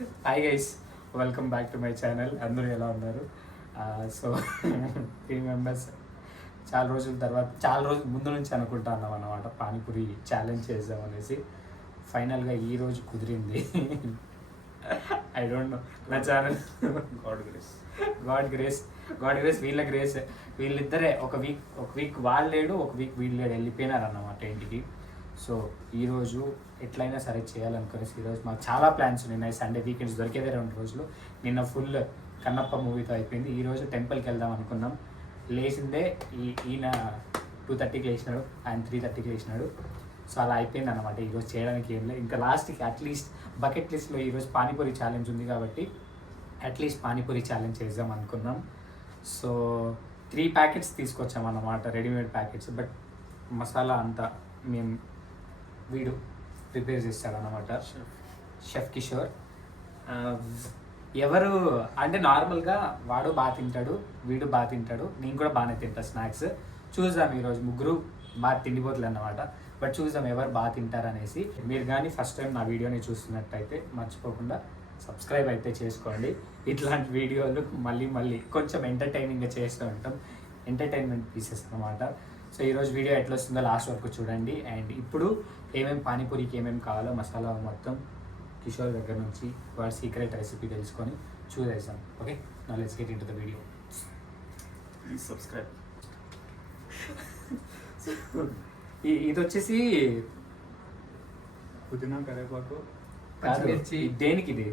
Hi guys, welcome back to my channel. అందరూ ఎలా ఉన్నారు? సో 3 మెంబర్స్ చాలా రోజుల ముందు నుంచి అనుకుంటా ఉన్నాం అన్నమాట పానీపూరి ఛాలెంజ్ చేద్దాం అనేసి. ఫైనల్గా ఈరోజు కుదిరింది. ఐ డోంట్ నో, నా ఛానల్ గాడ్ గ్రేస్ వీళ్ళ గ్రేస్. వీళ్ళిద్దరే ఒక వీక్ వాళ్ళు లేడు, ఒక వీక్ వీళ్ళు లేడు, వెళ్ళిపోయినారు అన్నమాట ఇంటికి. సో ఈరోజు ఎట్లయినా సరే చేయాలనుకునేసి ఈరోజు మాకు చాలా ప్లాన్స్ ఉన్నాయి. సండే వీకెండ్స్ దొరికేదే 2 రోజులు. నిన్న ఫుల్ కన్నప్ప మూవీతో అయిపోయింది. ఈరోజు టెంపుల్కి వెళ్దాం అనుకున్నాం. లేచిందే ఈయన 2:30కి లేచినాడు, ఆయన 3:30కి లేచినాడు. సో అలా అయిపోయింది అనమాట. ఈరోజు చేయడానికి ఏం లేదు. ఇంకా లాస్ట్కి అట్లీస్ట్ బకెట్ లిస్ట్లో ఈరోజు పానీపూరి ఛాలెంజ్ ఉంది కాబట్టి అట్లీస్ట్ పానీపూరి ఛాలెంజ్ చేద్దాం అనుకున్నాం. సో 3 ప్యాకెట్స్ తీసుకొచ్చామన్నమాట, రెడీమేడ్ ప్యాకెట్స్. బట్ మసాలా అంతా మేము వీడు ప్రిపేర్ చేస్తాడనమాట, షెఫ్ కిషోర్. ఎవరు అంటే నార్మల్గా వాడు బాగా తింటాడు, వీడు బాగా తింటాడు, నేను కూడా బాగానే తింటా స్నాక్స్. చూద్దాం ఈరోజు ముగ్గురు బాగా తిండిపోతులు అన్నమాట. బట్ చూద్దాం ఎవరు బాగా తింటారనేసి. మీరు కానీ ఫస్ట్ టైం నా వీడియోని చూస్తున్నట్టయితే మర్చిపోకుండా సబ్స్క్రైబ్ అయితే చేసుకోండి. ఇట్లాంటి వీడియోలు మళ్ళీ కొంచెం ఎంటర్టైనింగ్గా చేస్తూ ఉంటాం, ఎంటర్టైన్మెంట్ పీసెస్ అనమాట. సో ఈరోజు వీడియో ఎట్లా వస్తుందో లాస్ట్ వరకు చూడండి. అండ్ ఇప్పుడు పానీపూరికి ఏమేమి కావాలో మసాలా మొత్తం కిషోర్ దగ్గర నుంచి వాడి సీక్రెట్ రెసిపీ తెలుసుకొని చూసేసాం. Okay, now let's get into the video. Please subscribe. ఇది వచ్చేసి పుదీనా, కరివేపాకు, పచ్చిమిర్చి. దేనికి ఇది?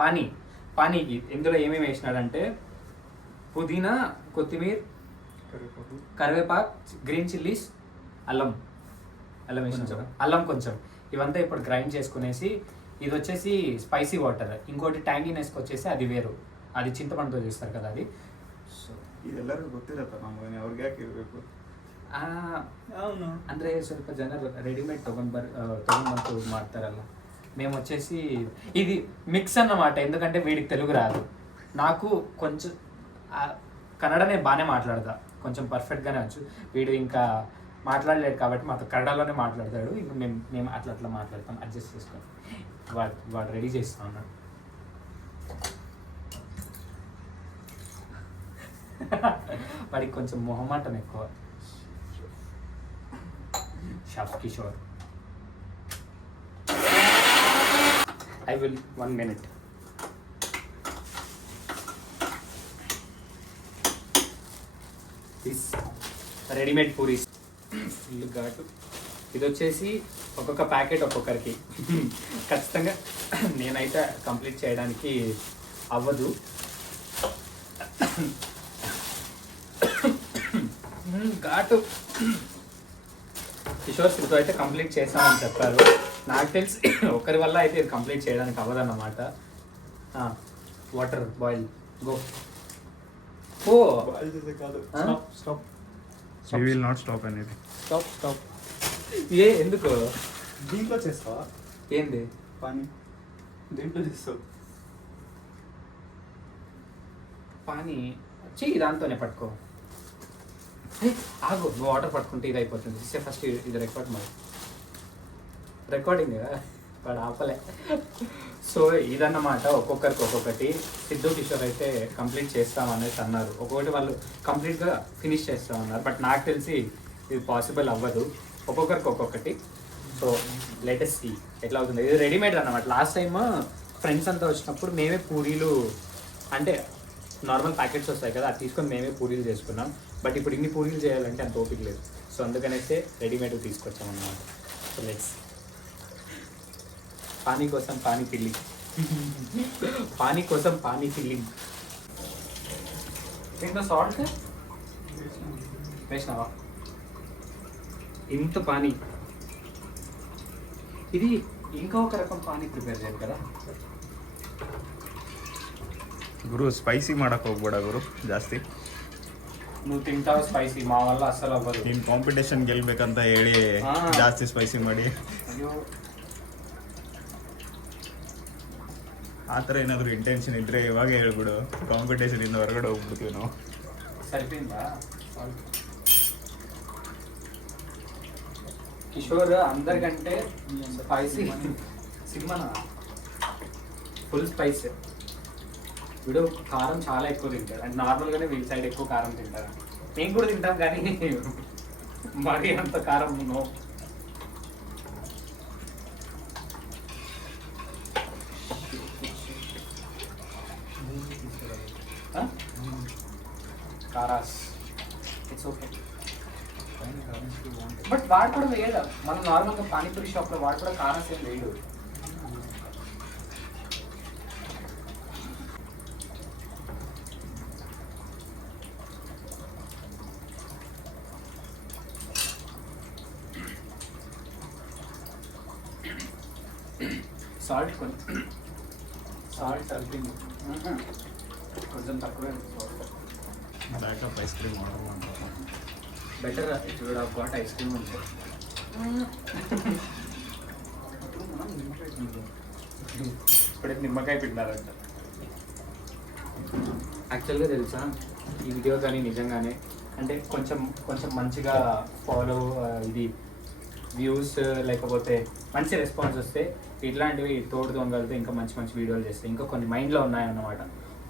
పానీ. పానీకి ఇందులో ఏమేమి వేసినాడంటే పుదీనా, కొత్తిమీర, కరివేపాకు, గ్రీన్ చిల్లీస్, అల్లం వేసినాం. అల్లం కొంచెం. ఇవంతా ఇప్పుడు గ్రైండ్ చేసుకునేసి, ఇది వచ్చేసి స్పైసీ వాటర్. ఇంకోటి ట్యాంగినెస్కి వచ్చేసి అది వేరు, అది చింతపండుతో చేస్తారు కదా అది. ಸೊ ಇದೆಲ್ಲರಿಗೂ ಗೊತ್ತಿರತ್ತ ನಮಗೆ ಅವ್ರಿಗೆ ಯಾಕೆ ಇರಬೇಕು? అవును, ಅಂದರೆ ಸ್ವಲ್ಪ ಜನರು రెడీమేడ్ తಗೊಂಡ್ಬಂತು ಮಾಡ್ತಾರಲ್ಲ. మేము వచ్చేసి ఇది మిక్స్ అన్నమాట. ఎందుకంటే వీడికి తెలుగు రాదు, నాకు కొంచెం కన్నడనే బాగానే మాట్లాడతా, కొంచెం పర్ఫెక్ట్గానే వచ్చు. వీడు ఇంకా మాట్లాడలేడు కాబట్టి మాతో కన్నడలోనే మాట్లాడతాడు. ఇంకా మేము అట్లా మాట్లాడతాం, అడ్జస్ట్ చేసుకొని. వాడు రెడీ చేస్తా ఉన్నాడు. వాడికి కొంచెం మొహమాటం ఎక్కువ. Chef Kishore. I will 1 minute. This readymade puris full ఘాటు. ఇది వచ్చేసి ఒక్కొక్క ప్యాకెట్ ఒక్కొక్కరికి. ఖచ్చితంగా నేనైతే కంప్లీట్ చేయడానికి అవ్వదు. ఘాటు. కిషోర్ సిద్ధు అయితే కంప్లీట్ చేస్తామని చెప్పారు. నాకు తెలిసి ఒకరి వల్ల అయితే ఇది కంప్లీట్ చేయడానికి అవ్వదన్నమాట. Water boil go. Oh stop. We will not stop anything. Stop. ఎందుకు? దీంట్లో చేస్తావా? ఏంది పానీ దీంట్లో చేస్తావు? పానీ చెయ్యి, దాంతోనే పట్టుకో. ఆగు, నువ్వు వాటర్ పట్టుకుంటే ఇది అయిపోతుంది. ఫస్ట్ ఇది రికార్డింగ్ వాడు ఆపలే. సో ఇదన్నమాట, ఒక్కొక్కరికి ఒక్కొక్కటి. సిద్ధు కిషోర్ అయితే కంప్లీట్ చేస్తామనేసి అన్నారు. ఒక్కొక్కటి వాళ్ళు కంప్లీట్గా ఫినిష్ చేస్తామన్నారు. బట్ నాకు తెలిసి ఇది పాసిబుల్ అవ్వదు. ఒక్కొక్కరికి ఒక్కొక్కటి. సో లెటెస్ట్ సీ ఎట్లా అవుతుంది. ఇది రెడీమేడ్ అన్నమాట. లాస్ట్ టైమ్ ఫ్రెండ్స్ అంతా వచ్చినప్పుడు మేమే పూరీలు, అంటే నార్మల్ ప్యాకెట్స్ వస్తాయి కదా, అది తీసుకొని మేమే పూరీలు చేసుకున్నాం. బట్ ఇప్పుడు ఇన్ని పూరీలు చేయాలంటే అంత ఓపిక లేదు. సో అందుకనైతే రెడీమేడ్ తీసుకొచ్చామన్నమాట. So let's. పానీ కోసం పానీ ఫిల్లింగ్. పానీ కోసం పానీ ఫిల్లింగ్. ఇంకా సాల్ట్ వేసినావా? ఇంత పానీ. ఇది ఇంకొక రకం పానీ ప్రిపేర్ చేయాలి కదా ಗುರು ಸ್ಪೈಸಿ ಮಾಡಕ್ ಹೋಗ್ಬೇಡ ಗುರು ಜಾಸ್ತಿ. నువ్వు తింటావు స్పైసీ, మా వల్ల అస్సలు అవ్వదు. ನೀನ್ ಕಾಂಪಿಟೇಷನ್ ಗೆಲ್ಬೇಕಂತ ಹೇಳಿ ಜಾಸ್ತಿ ಸ್ಪೈಸಿ ಮಾಡಿ అయ్యో, ಆ ಥರ ಏನಾದರೂ ಇಂಟೆನ್ಷನ್ ಇದ್ರೆ ಇವಾಗ ಹೇಳ್ಬಿಡು. ಕಾಂಪಿಟೇಷನ್ ಇಂದ ಹೊರಗಡೆ ಹೋಗ್ಬಿಡ್ತೀವಿ ನಾವು. సరిపోయిందా? కిషోర్ అందరికంటే స్పైసీ సినిమా ఫుల్ స్పైస్. వీడు కారం చాలా ఎక్కువ తింటారు అండ్ నార్మల్గానే వీళ్ళ సైడ్ ఎక్కువ కారం తింటారు. నేను కూడా తింటాం కానీ మరీ అంత కారం నో. కారాస్ ఇట్స్ ఓకే. బట్ వాడు కూడా వేయడు. మనం నార్మల్గా పానీపూరి షాప్లో వాడు కూడా కారాస్ ఏం వేయడు. సాల్ట్ సాల్ట్ కలిపింది కొంచెం తక్కువే. బ్యాకప్ ఐస్ క్రీమ్ ఆర్డర్ అంటారు. Better it would have got ice cream ఉంటుంది. ఇప్పుడే నిమ్మకాయ పిండారంట. యాక్చువల్గా తెలుసా ఈ వీడియో కానీ నిజంగానే అంటే కొంచెం కొంచెం మంచిగా ఫాలో ఇది వ్యూస్ లేకపోతే మంచి రెస్పాన్స్ వస్తే ఇట్లాంటివి తోడు దొంగలతో ఇంకా మంచి మంచి వీడియోలు చేస్తాయి. ఇంకా కొన్ని మైండ్లో ఉన్నాయన్నమాట.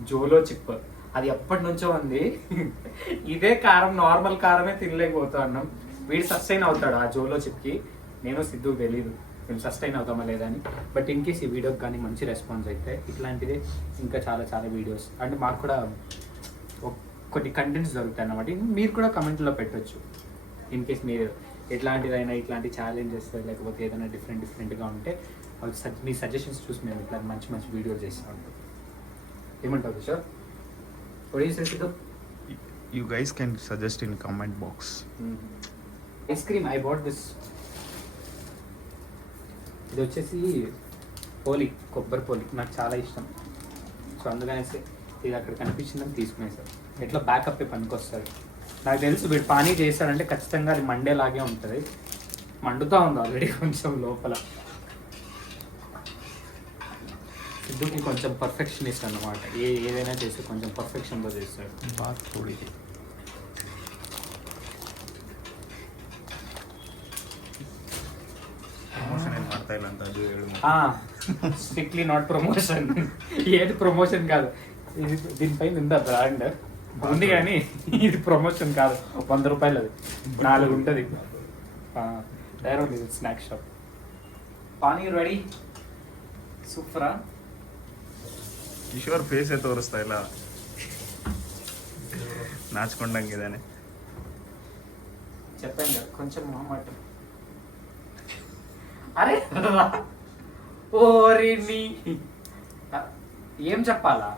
జోలో చిప్ అది ఎప్పటి నుంచో ఉంది. ఇదే కారం నార్మల్ కారమే తినలేకపోతా అన్నాం. వీడు సస్టైన్ అవుతాడు ఆ జోలో చిప్కి. నేను సిద్ధుకు తెలీదు మేము సస్టైన్ అవుతామా లేదని. బట్ ఇన్ కేస్ ఈ వీడియోకి కానీ మంచి రెస్పాన్స్ అయితే ఇట్లాంటిదే ఇంకా చాలా చాలా వీడియోస్ అంటే మాకు కూడా కొన్ని కంటెంట్స్ దొరుకుతాయి అన్నమాట. మీరు కూడా కమెంట్లో పెట్టొచ్చు. ఇన్ కేస్ మీరు ఎట్లాంటిదైనా ఇట్లాంటి ఛాలెంజెస్ లేకపోతే ఏదైనా డిఫరెంట్గా ఉంటే మీ సజెషన్స్ చూసి మేము ఇట్లా మంచి మంచి వీడియోలు చేస్తూ ఉంటాం. ఏమంటావు sir? What do you say, Sidhu? You guys can suggest in comment box. Ice cream, I bought this. ఇది వచ్చేసి పోలి, కొబ్బరి పోలి నాకు చాలా ఇష్టం. సో అందుకనేసి ఇది అక్కడ కనిపించిందని తీసుకునే సార్. ఎట్లా బ్యాకప్ పనికొస్తుంది. నాకు తెలుసు వీడు పానీ చేశాడంటే ఖచ్చితంగా అది మండేలాగే ఉంటుంది. మండుతూ ఉంది ఆల్రెడీ కొంచెం లోపల. సిద్ధుకి కొంచెం పర్ఫెక్షనిస్ట్ అన్నమాట. ఏదైనా చేస్తే కొంచెం పర్ఫెక్షన్తో చేస్తాడు. బాగా తోడి ప్రమోషన్ ఏం ಮಾಡ್ತಾ ಇಲ್ಲ ಅಂತ ಅದು ಹೇಳು. Strictly not promotion. ఏది ప్రమోషన్ కాదు. ఇది దీనిపైన ఉందా బ్రాండ్ ఉంది కానీ ఇది ప్రమోషన్ కాదు. 100 రూపాయలు అది 4 ఉంటుంది. డైరెక్ట్ ఇది స్నాక్ షాప్. పానీ రెడీ సూపరా. ಈಶ್ವರ್ ಫೇಸೇ ತೋರಿಸ್ತಾ ಇಲ್ಲ ನಾಚ್ಕೊಂಡಂಗಿದ್ದಾನೆ. చెప్పాను కదా కొంచెం మొహమాట. అరే ఓరిని ఏం చెప్పాలా?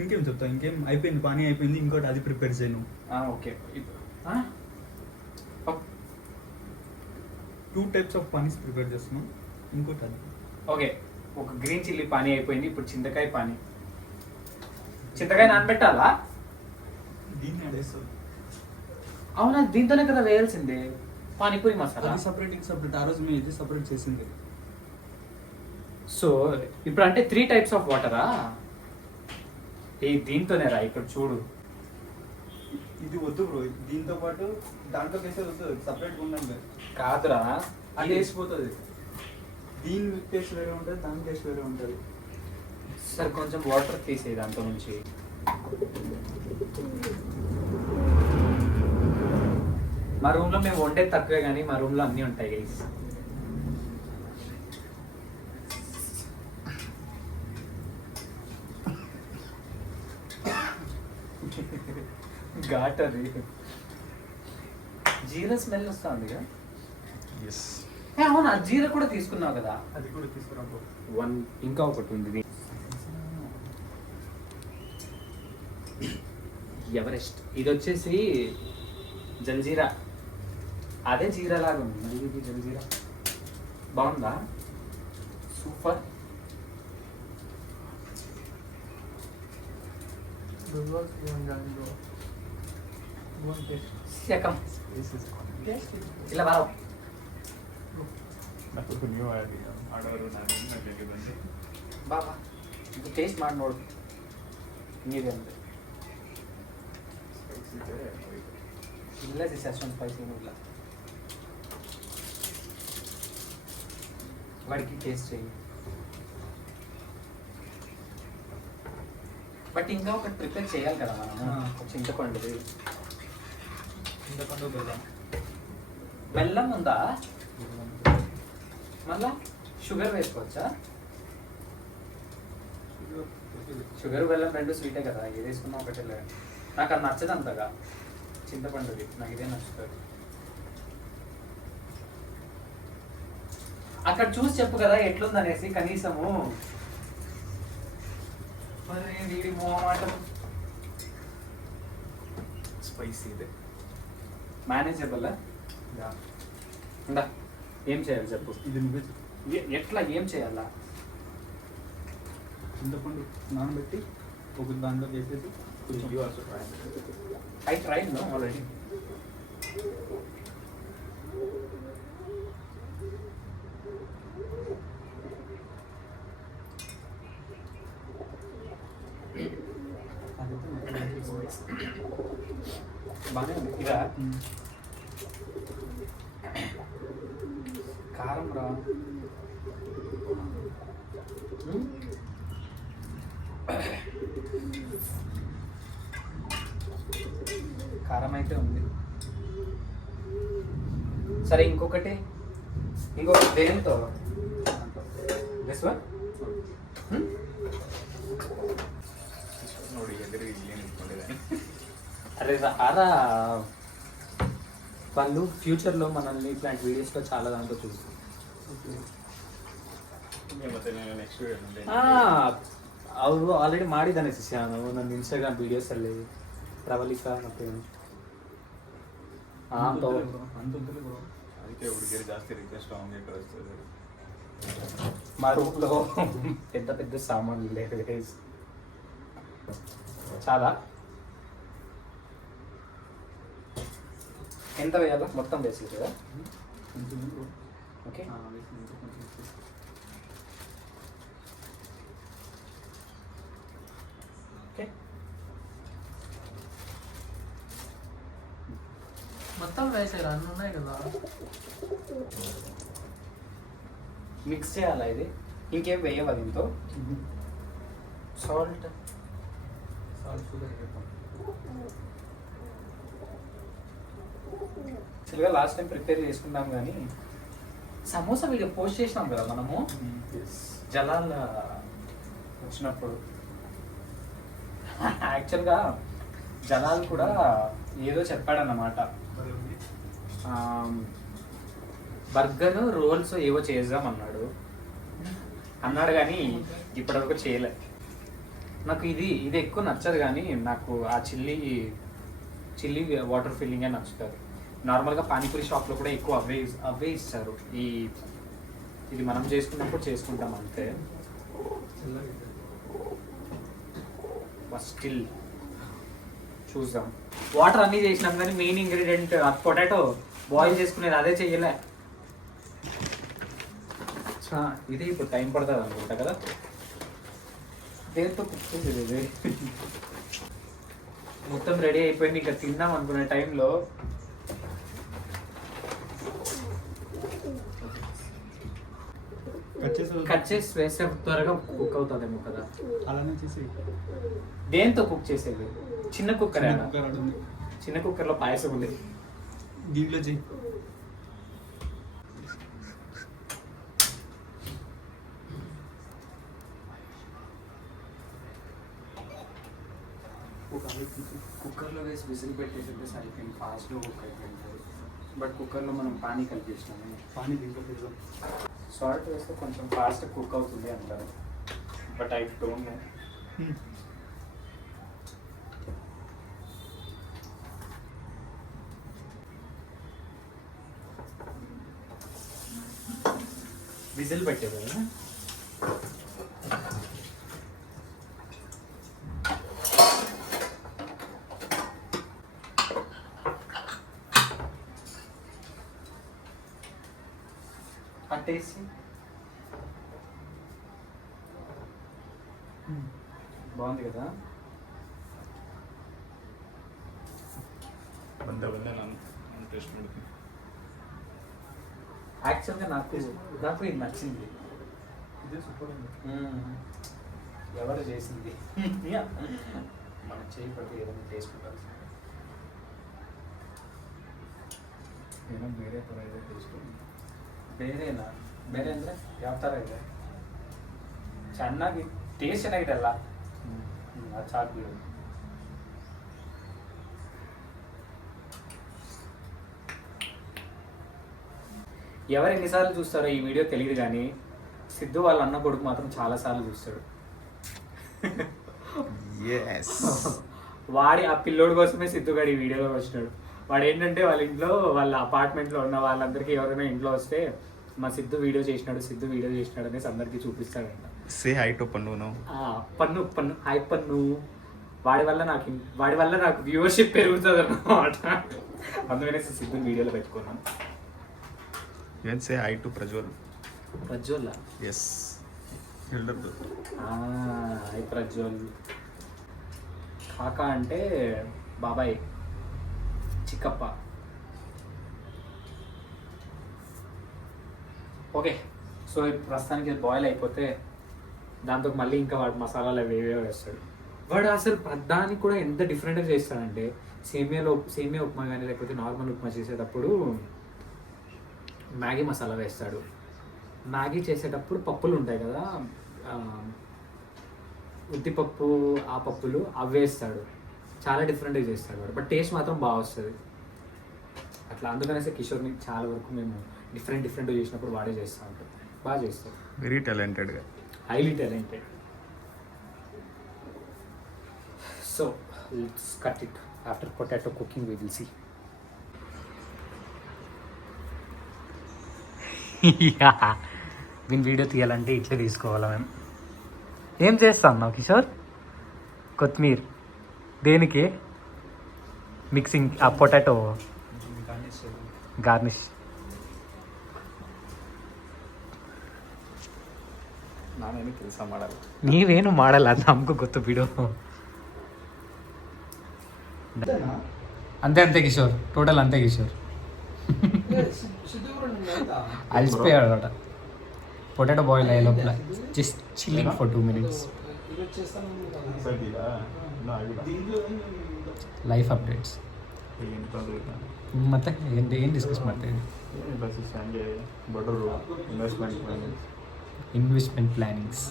ఇంకేం చెప్తా, ఇంకేం అయిపోయింది, పానీ అయిపోయింది, ఇంకోటి అది ప్రిపేర్ చేయను. ఓకే 2 types ఆఫ్ పానీస్ ప్రిపేర్ చేస్తున్నాం. ఇంకోటి అది ఓకే. ఒక గ్రీన్ చిల్లీ పానీ అయిపోయింది. ఇప్పుడు చింతకాయ పానీ. చింతకాయ నానబెట్టాలా? దీన్ని ఆడేస్తుంది. అవునా? దీంతోనే కదా వేయాల్సిందే పానీపూరి మసాలా. అది సపరేట్, ఇది సపరేట్. ఆ రోజు మేము ఇది సపరేట్ చేసింది. సో ఇప్పుడు అంటే 3 types ఆఫ్ వాటరా? దీంతోనే రా ఇక్కడ చూడు. ఇది వద్దు బ్రో, దీంతో పాటు దాంట్లో వేసే వస్తుంది, సపరేట్ ఉండండి. కాదురా అది వేసిపోతుంది. దీని టేస్ట్ వేరే ఉంటుంది, దాని టేస్ట్ వేరే ఉంటుంది. సార్ కొంచెం వాటర్ తీసేది దాంతో నుంచి. మా రూమ్లో మేము వండేది తక్కువే కానీ మా రూమ్లో అన్నీ ఉంటాయి గైస్. ఘాట్ అది. జీరా స్మెల్ వస్తుంది కదా. ఎస్ అవునా? జీరా కూడా తీసుకున్నావు కదా. అది కూడా తీసుకురా బ్రో. ఇంకా ఒకటి ఉంది ఎవరెస్ట్. ఇది వచ్చేసి జల్జీరా. అదే జీరా లాగా ఉంది. మరి ఇది జల్జీరా బాగుందా? సూపర్. శకం ఇలా బాగా నాకు ನೀವು ಆಡೋರು ನಾನು ಮಾಡ್ಲಿಕ್ಕೆ ಬಂದೆ. ಬಾಬಾ ಇದು ಟೇಸ್ಟ್ ಮಾಡಿ ನೋಡು ಹಿಂಗಿದೆ ಅಂದರೆ. ಇಲ್ಲ ಸಿಸ್ ಅಷ್ಟೊಂದು ಸ್ಪೈಸಿ ಏನೂ ಇಲ್ಲ. వాడికి టేస్ట్ చేయి. బట్ ఇంకా ఒకటి ప్రిపేర్ చేయాలి కదా మనము. చింతపండుది. చింతపండు బెల్లం. బెల్లం ఉందా? మళ్ళా షుగర్ వేసుకోవచ్చా? షుగర్ బెల్లం రెండు స్వీటే కదా, ఏది వేసుకున్నా ఒకటే లేదు. నాకు అది నచ్చదు అంతగా చింతపండుది, నాకు ఇదే నచ్చుతుంది. అక్కడ చూసి చెప్పు కదా ఎట్లుందనేసి కనీసము. మరి వీడి మొహమాటం. స్పైసీ ఇదే మేనేజబుల్ ఉందా? ఏం చేయాలి చెప్పు. ఇది నువ్వే చెప్పు. ఎట్లా ఏం చేయాలా? చింతపండు నానబెట్టి ఒక దాంట్లో వేసేసి కొంచెం ఐ ట్రైడ్ నో ఆల్రెడీ. బాగానే ఉంది. ఇదా కారం రా. కారం అయితే ఉంది. సరే ఇంకొకటి దేంతో దిస్ వన్ ನೋಡಿ ಎದುರು ಇಲ್ಲಿ ನಿಂತ್ಕೊಂಡಿದ್ದಾನೆ. అరే రారా, వాళ్ళు ఫ్యూచర్లో మనల్ని ఇట్లాంటి వీడియోస్లో చాలా దాంట్లో చూస్తారు. ಮತ್ತೆ ನಾನು ನೆಕ್ಸ್ಟ್ ಅವರು ಆಲ್ರೆಡಿ ಮಾಡಿದ್ದಾನೆ ಶಿಷ್ಯ. ನನ್ನ ಇನ್ಸ್ಟಾಗ್ರಾಮ್ ವೀಡಿಯೋಸಲ್ಲಿ ಪ್ರವಲಿಕಾ ಮತ್ತು ಅದಕ್ಕೆ ಹುಡುಗಿಯರು ಜಾಸ್ತಿ ರಿಕ್ವೆಸ್ಟ್ ಅವನಿಗೆ ಕಳಿಸ್ತಾರೆ. మా రూమ్లో పెద్ద పెద్ద సామాన్లు లేదు guys. చాలా ఎంత వేయాలో మొత్తం వేసి కదా. ఓకే ఓకే మొత్తం వేసారు, అన్నీ ఉన్నాయి కదా. మిక్స్ చేయాలా ఇది? ఇంకేం వేయవా దీంతో? సాల్ట్ యాక్చువల్గా లాస్ట్ టైం ప్రిపేర్ చేసుకున్నాం కానీ సమోసా వీడియో పోస్ట్ చేసినాం కదా మనము జలాల వచ్చినప్పుడు. యాక్చువల్గా జలాల్ కూడా ఏదో చెప్పాడన్నమాట, బర్గర్ రోల్స్ ఏవో చేద్దాం అన్నాడు కానీ ఇప్పటివరకు చేయలే. నాకు ఇది ఎక్కువ నచ్చదు కానీ నాకు ఆ చిల్లీ వాటర్ ఫిల్లింగే నచ్చుతుంది. నార్మల్గా పానీపూరి షాప్లో కూడా ఎక్కువ అవే ఇస్తారు. ఇది మనం చేసుకున్నప్పుడు చేసుకుంటాం అంతే. స్టిల్ చూద్దాం. వాటర్ అన్నీ చేసినాం కానీ మెయిన్ ఇంగ్రీడియంట్ పొటాటో బాయిల్ చేసుకునేది అదే చెయ్యలే. ఇదే ఇప్పుడు టైం పడుతుంది అనుకుంటా కదా. దేంతో కుక్ చేసేది మొత్తం రెడీ అయిపోయింది. ఇంకా తిందాం అనుకునే టైంలో కట్ చేసి వేస్తే త్వరగా కుక్ అవుతుందేమో కదా. అలానే చేసి దేంతో కుక్ చేసేది? చిన్న కుక్కర్. కుక్కర్ ఉంది, చిన్న కుక్కర్లో పాయసం ఉంది. దీంట్లో చెయ్యి. కుక్కర్లో వేసి విజిల్ పెట్టేసి సరిపోయింది, ఫాస్ట్గా కుక్ అయిపోయింది. బట్ కుక్కర్లో మనం పానీ కలిపేసినాము. పానీ దీంట్లో వేద్దాం. సాల్ట్ వేస్తే కొంచెం ఫాస్ట్ కుక్ అవుతుంది అంటారు, but I don't know. Whistle పెట్టేది కదా. పట్టేసి బాగుంది కదా. ಬಂದ ನಾನು ಟೇಸ್ಟ್ ಮಾಡ್ತೀನಿ. యాక్చువల్గా నాకు ఇది నచ్చింది. ఇదే సూపర్ ఉంది. ఎవరు చేసింది మనం చేయకపోతే ఏదైనా చేసుకుంటాం. ಏನೋ ಬೇರೆ ಥರ ಇದೆ ಟೇಸ್ಟು. ಬೇರೆನಾ ಬೇರೆ ಅಂದರೆ ಯಾವ ಥರ ಇದೆ? ಚೆನ್ನಾಗಿ ಟೇಸ್ಟ್ ಚೆನ್ನಾಗಿದೆ ಅಲ್ಲ, ಅದು ಸಾಕು ಬಿಡು. ఎవరు ఎన్నిసార్లు చూస్తారో ఈ వీడియో తెలియదు కానీ సిద్ధు వాళ్ళ అన్న కొడుకు మాత్రం చాలాసార్లు చూస్తాడు. వాడి ఆ పిల్లోడి కోసమే సిద్ధుగాడు ఈ వీడియోలో వచ్చినాడు. వాడు ఏంటంటే వాళ్ళ ఇంట్లో వాళ్ళ అపార్ట్మెంట్లో ఉన్న వాళ్ళందరికీ ఎవరైనా ఇంట్లో వస్తే మా సిద్ధు వీడియో చేసినాడు అనేసి అందరికీ చూపిస్తాడంట. సే హై టు పన్ను. పన్ను హాయ్ పన్ను. వాడి వల్ల నాకు వ్యూవర్షిప్ పెరుగుతుంది అన్నమాట. అందుకనేసి సిద్ధు వీడియోలో పెట్టుకున్నాను. Even say hi to Prajwal. Prajwal Yes. Elder. Hi Prajwal. కాకా అంటే బాబాయ్, చిక్కప్ప. ఓకే, సో ప్రస్తుతానికి బాయిల్ అయిపోతే దాంతో మళ్ళీ ఇంకా వాడు మసాలాలు అవి ఏవేవో వేస్తాడు. వాడు అసలు దానికి కూడా ఎంత డిఫరెంట్గా చేస్తాడంటే సేమియా ఉప్మా కానీ లేకపోతే నార్మల్ ఉప్మా చేసేటప్పుడు మ్యాగీ మసాలా వేస్తాడు. మ్యాగీ చేసేటప్పుడు పప్పులు ఉంటాయి కదా, ఉద్దిపప్పు, ఆ పప్పులు అవి వేస్తాడు. చాలా డిఫరెంట్గా చేస్తాడు వాడు, బట్ టేస్ట్ మాత్రం బాగా వస్తుంది. అట్లా అందుకనేసి కిషోర్ని చాలా వరకు మేము డిఫరెంట్గా చేసినప్పుడు వాడే చేస్తూ ఉంటాం. బాగా చేస్తాడు, వెరీ టాలెంటెడ్గా, highly talented. So let's cut it. After potato cooking we will see. వీని వీడియో తీయాలంటే ఇట్లే తీసుకోవాలా మేము. ఏం చేస్తా అన్నావు కిషోర్? కొత్తిమీర దేనికి? మిక్సింగ్ ఆ పొటాటో గార్నిష్. ನಾನೇನು ಕೆಲಸ ಮಾಡಲ್ಲ. ನೀವೇನು ಮಾಡಲ್ಲ, ನಮಗೂ ಗೊತ್ತು ಬಿಡು. అంతే కిషోర్, టోటల్ అంతే కిషోర్. అలసిపోయాడు అనమాట. పొటాటో బాయిల్ అయ్యే లోపల just chilling for 2 minutes. Life updates ಮತ್ತೆ ಏನು ಡಿಸ್ಕಸ್ ಮಾಡ್ತಾಯಿದ್ವಿ? ఇన్వెస్ట్మెంట్ ప్లానింగ్స్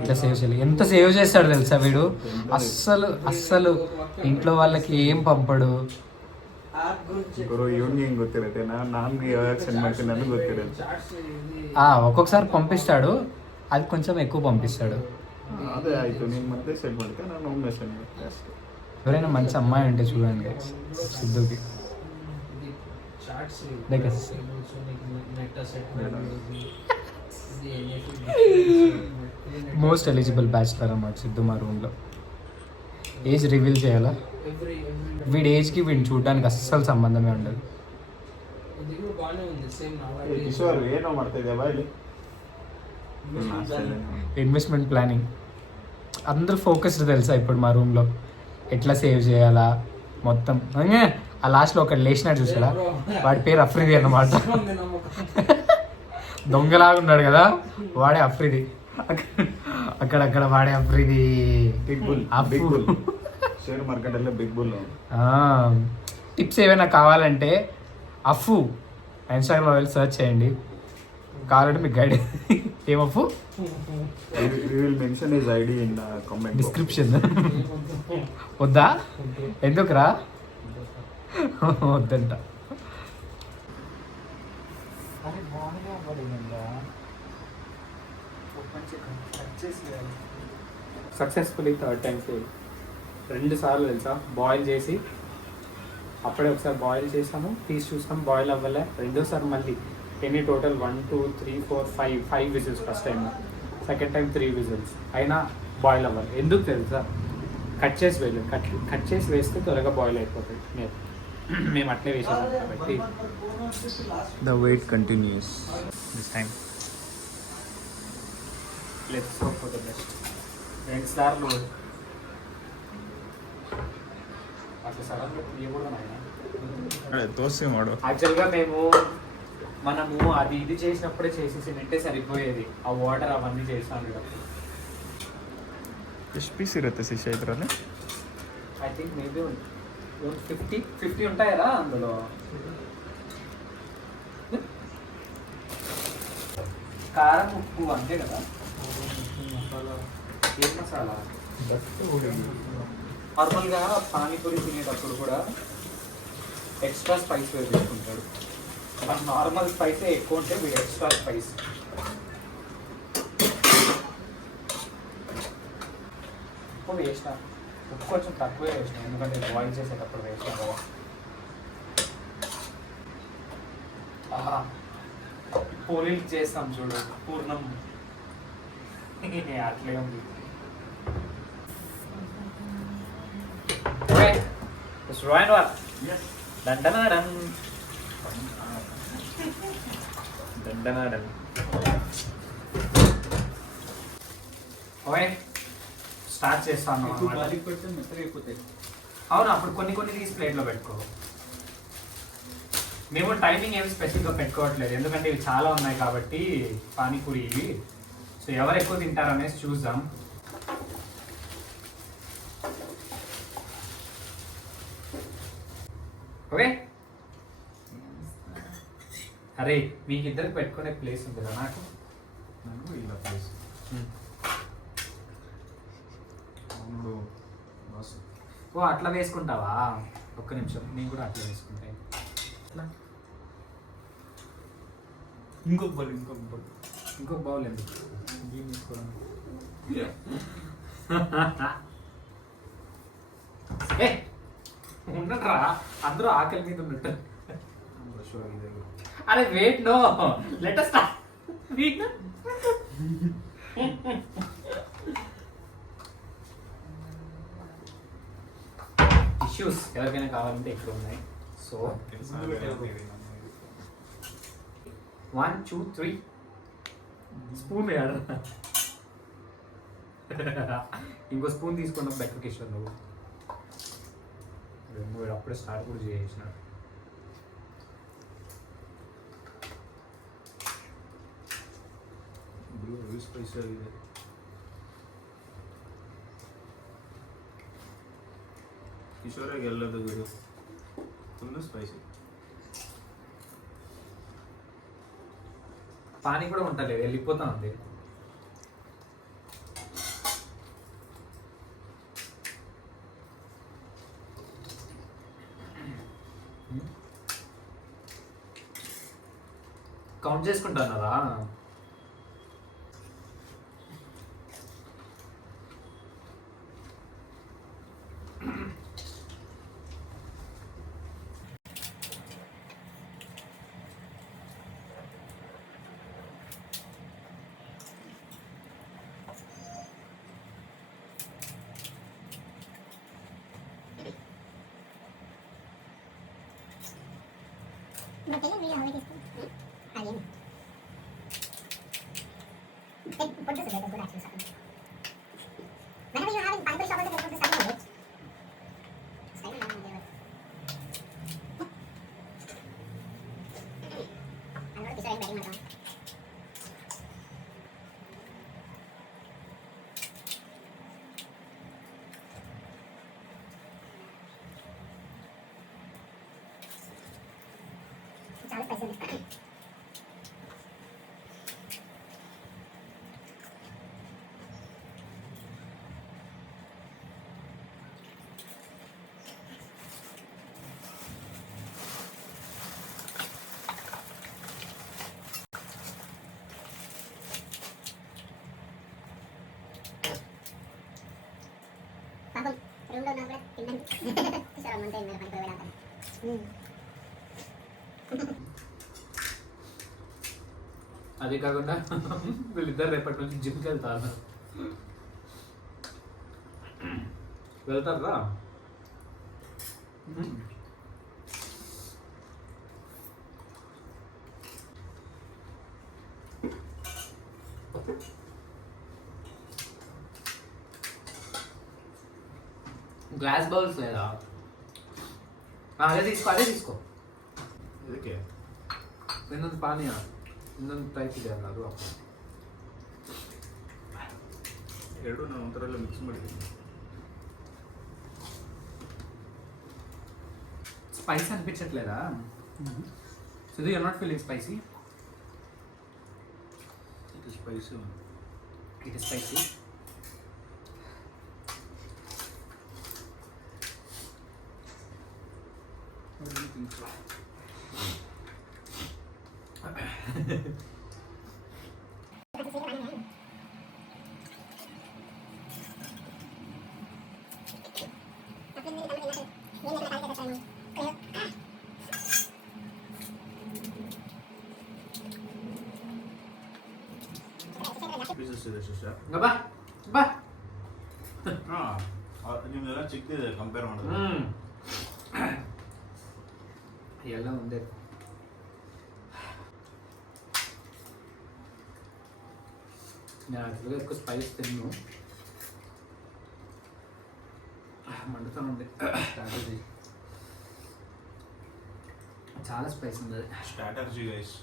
ఎట్లా సేవ్ చేయాలి. ఎంత సేవ్ చేస్తాడు తెలుసా వీడు. అస్సలు ఇంట్లో వాళ్ళకి ఏం పంపడు. ಗುರು ಇವ್ನಿಗೆ ಹೆಂಗೆ ಗೊತ್ತಿರುತ್ತೆ, ನಾನು ಯಾವಾಗ ಸೆಂಡ್ ಮಾಡ್ತೀನಿ ನನಗೆ ಗೊತ್ತಿರೋದು. ఒక్కొక్కసారి పంపిస్తాడు, అది కొంచెం ఎక్కువ పంపిస్తాడు. అదే ಆಯಿತು, ನೀನು ಮತ್ತೆ ಸೆಂಡ್ ಮಾಡ್ತೆ, ನಾನು ಒಮ್ಮೆ ಸೆಂಡ್ ಮಾಡ್ತೀನಿ ಅಷ್ಟೇ. ఎవరైనా మంచి అమ్మాయి ఉంటే చూడండి గైస్ సిద్ధుకి. మోస్ట్ ఎలిజిబుల్ బ్యాచులర్ అన్నమాట సిద్ధు మా రూమ్లో. ఏజ్ రివీల్ చేయాలా? వీడి ఏజ్కి వీడిని చూడడానికి అస్సలు సంబంధమే ఉండదు. ಕಿಶೋರ್ ಏನೋ ಮಾಡ್ತಾ ಇದ್ದೇವಾ ಇಲ್ಲಿ? ఇన్వెస్ట్మెంట్ ప్లానింగ్ అందరూ ఫోకస్డ్ తెలుసా ఇప్పుడు మా రూమ్లో. ఎట్లా సేవ్ చేయాలా మొత్తం. ఆ లాస్ట్లో ఒకటి లేచినట్టు చూసాడా, వాడి పేరు అఫ్రిది అన్నమాట. దొంగలాగా ఉన్నాడు కదా, వాడే అఫ్రిది. అక్కడక్కడ వాడే Afridi. Big bull, big bull share మార్కెట్లో బిగ్ బుల్. టిప్స్ ఏమైనా కావాలంటే అఫు ఇన్స్టాగ్రామ్లో వెళ్ళి సర్చ్ చేయండి, కావాలంటే మీకు గైడ్. ఏం అఫు? We will mention his ID in the comment box. Description. వద్దా? ఎందుకురా? వద్దంట. Successfully 3rd time fail. 2 సార్లు తెలుసా బాయిల్ చేసి, అప్పుడే ఒకసారి బాయిల్ చేసాము, తీసి చూసాము బాయిల్ అవ్వలే. రెండోసారి మళ్ళీ ఎన్ని total 1 2 3 4 5 whistles first time, second time 3 whistles అయినా బాయిల్ అవ్వాలి. ఎందుకు తెలుసా? కట్ చేసి వేస్తే త్వరగా బాయిల్ అయిపోతాయి. మేము అట్లే వేసాము కాబట్టి. The wait continues this time. Let's hope for the best. 2 సార్లు అట్లా సడన్గా తీయకూడదు ఆయన. దోశ మాడు. యాక్చువల్గా మనము అది ఇది చేసినప్పుడే చేసేసి నింటే సరిపోయేది. ఆ వాటర్ అవన్నీ చేసాను. ಎಷ್ಟು ಪೀಸ್ ಇರುತ್ತೆ ಶಿಷ್ಯ ಇದರಲ್ಲಿ? ఐ థింక్ మేబీ 50 ఉంటాయరా అందులో. కారం ఉప్పు అంతే కదా. ఏం మసాలా? నార్మల్గా పానీపూరి తినేటప్పుడు కూడా ఎక్స్ట్రా స్పైస్ వేసుకుంటాడు. మన నార్మల్ స్పైసే ఎక్కువ ఉంటే వీడు ఎక్స్ట్రా స్పైస్. ఉప్పు వేసిన, ఉప్పు కొంచెం తక్కువే వేసిన, ఎందుకంటే బాయిల్ చేసేటప్పుడు వేసిన కదా. పూరీలు చేస్తాం చూడు, పూర్ణం అట్లే ఉంది. దండనాడన్ దండనాడన్. ఓకే స్టార్ట్ చేస్తాను. అవును, అప్పుడు కొన్ని తీసి ప్లేట్లో పెట్టుకో. మేము టైమింగ్ ఏమి స్పెసిఫిక్గా పెట్టుకోవట్లేదు, ఎందుకంటే ఇవి చాలా ఉన్నాయి కాబట్టి పానీపూరి ఇవి. సో ఎవరు ఎక్కువ తింటారు అనేసి చూద్దాం. ఓకే అరే మీకు ఇద్దరికి పెట్టుకునే ప్లేస్ ఉంటుందా? నాకు నాకు ఇలా ప్లేస్ అవును బాస్. ఓ అట్లా వేసుకుంటావా? ఒక్క నిమిషం, నేను కూడా అట్లా వేసుకుంటాను. ఇంకొక బౌల్ ఇంకొక బౌల్ ఎందుకు? దీన్ని తీసుకోవడం. ఏ ఉండట్రా, అందరూ ఆకలి మీద ఉన్నట్టు. అరే wait, no let us start. Tissues ఎవరికైనా కావాలంటే ఇక్కడ ఉన్నాయి. సో 1 2 3 స్పూన్ వేయాలి. ఇంకో స్పూన్ తీసుకున్నాం బెటర్ కిషోర్. నువ్వు అప్పుడే స్టార్ట్ కూడా చేసిన. స్పైస్ ಕಿಶೋರ ಗೆಲ್ಲದು ಬಿಡು, ಫುಲ್ ಸ್ಪೈಸಿ. పానీ కూడా ఉంటుంది, వెళ్ళిపోతా ఉంది. కౌంట్ చేసుకుంటున్నారా? Whenever you have in Pineberry shop, also get from the starting of it. I'm not picturing betting my account. చాలా స్పైసీ ఉంది. పాపం రూమ్లో ఉన్నా కూడా తిన్నాను. చాలా మంది ఉన్నారు పని కూడా అదే కాకుండా వీళ్ళిద్దరు రేపటి నుంచి జిమ్కి వెళ్తారు. వెళ్తారా? గ్లాస్ బౌల్స్ లేదా? అదే తీసుకో, అదే తీసుకో. ಇದಕ್ಕೆ ಇನ್ನೊಂದು ಪಾನೀಯ, ಇನ್ನೊಂದು ಟೈಪ್ ಇದೆ ಅಲ್ಲ ಅದು. ಎರಡು ನಾವು ಒಂಥರ ಎಲ್ಲ ಮಿಕ್ಸ್ ಮಾಡಿದ್ದೀನಿ. స్పైసీ అనిపించట్లేదా? So you are not feeling spicy? ఇది స్పైసీ ఉంది. It is spicy. ಪೀಸಸ್ ಇದೆ ಸಿಸ್ಟರ್. బా బా ನಿಮ್ದೆಲ್ಲ ಚಿಕ್ಕದಿದೆ ಕಂಪೇರ್ ಮಾಡಿದ್ರೆ. ಎಲ್ಲ ಒಂದೇ. నేను యాక్చువల్గా ఎక్కువ స్పైస్ తిన్ను, మండుతాను ఉంది. స్ట్రాటజీ చాలా స్పైస్ ఉంది. Strategy guys.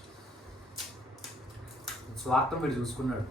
స్వార్థం వీడు చూసుకున్నాడు.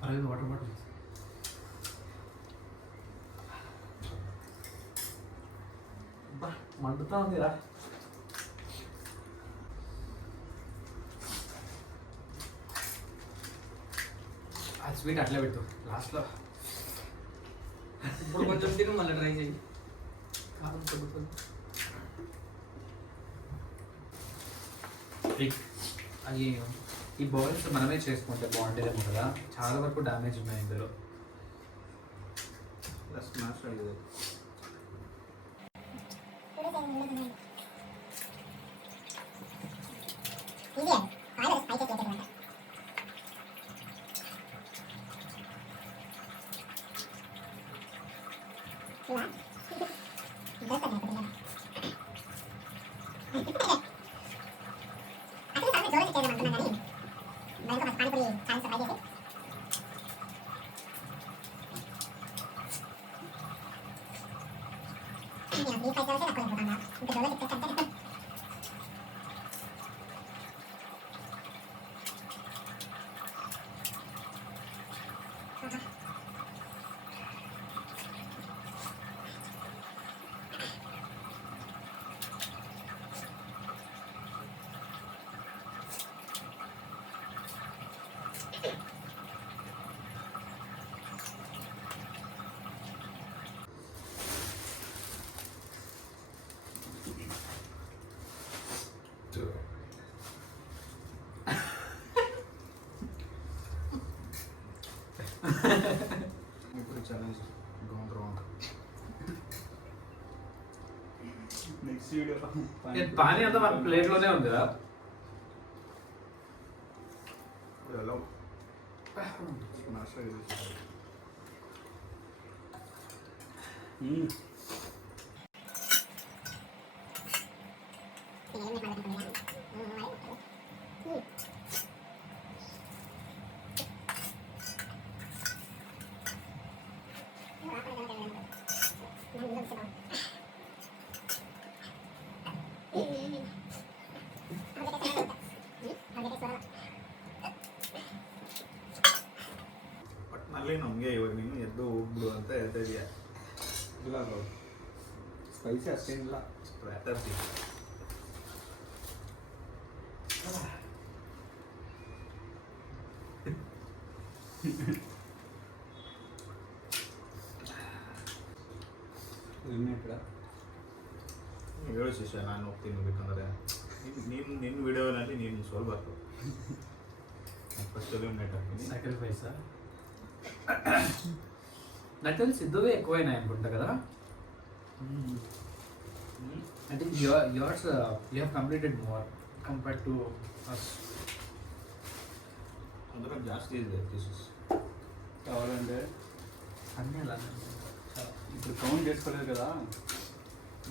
పర్లేదు, వాటర్ బాటిల్. మండుతా ఉందిరా. ఆ స్వీట్ అట్లా పెట్టు లాస్ట్లో. ఇప్పుడు కొంచెం తిను, మళ్ళీ ట్రై చేయి. కారం తగ్గుతుంది. అవి ఈ బౌల్స్ మనమే చేసుకుంటే బాగుండేదేమో కదా, చాలా వరకు డ్యామేజ్ ఉన్నాయి ఇందులో. స్మాష్ ಆಗಿದೆ. ఇప్పుడు challenge gone wrong. Next video పానీ అంతా మన ప్లేట్లోనే ఉందిరా. ఎలా స్మాష్ ಆಗಿದೆ. ಒಟ್ಟಿನಲ್ಲಿ ನಮಗೆ ಇವಾಗ ನೀನು ಎದ್ದು ಹೋಗ್ಬಿಡು ಅಂತ ಹೇಳ್ತಾ ಇದೀಯ. ಇಲ್ಲ ಬ್ರೋ, ಸ್ಪೈಸಿ ಅಷ್ಟೇನಿಲ್ಲ. ಸ್ಟ್ರಾಟಜಿ. ಹೇಳು ಶಿಷ್ಯ, ನಾನು ಹೋಗ್ತೀನಿ ಬೇಕಂದ್ರೆ. ನಿನ್ನ ವಿಡಿಯೋನಲ್ಲಿ ನೀನು ಸೋಲ್ಬಾರ್ದು. ಫಸ್ಟ್ ಎಲಿಮಿನೇಟ್ ಆಗ್ತೀನಿ. సాక్రిఫైస్ నాకు తెలిసి సిద్ధువే ఎక్కువైనాయి అనుకుంటా కదా. I think yours you have completed more compared to us. అందులో ಜಾಸ್ತಿ ಇದೆ ಪೀಸಸ್. కావాలంటే అన్నీ అలానే ఉంటాయి. చాలా ఇప్పుడు కౌంట్ చేసుకోలేదు కదా,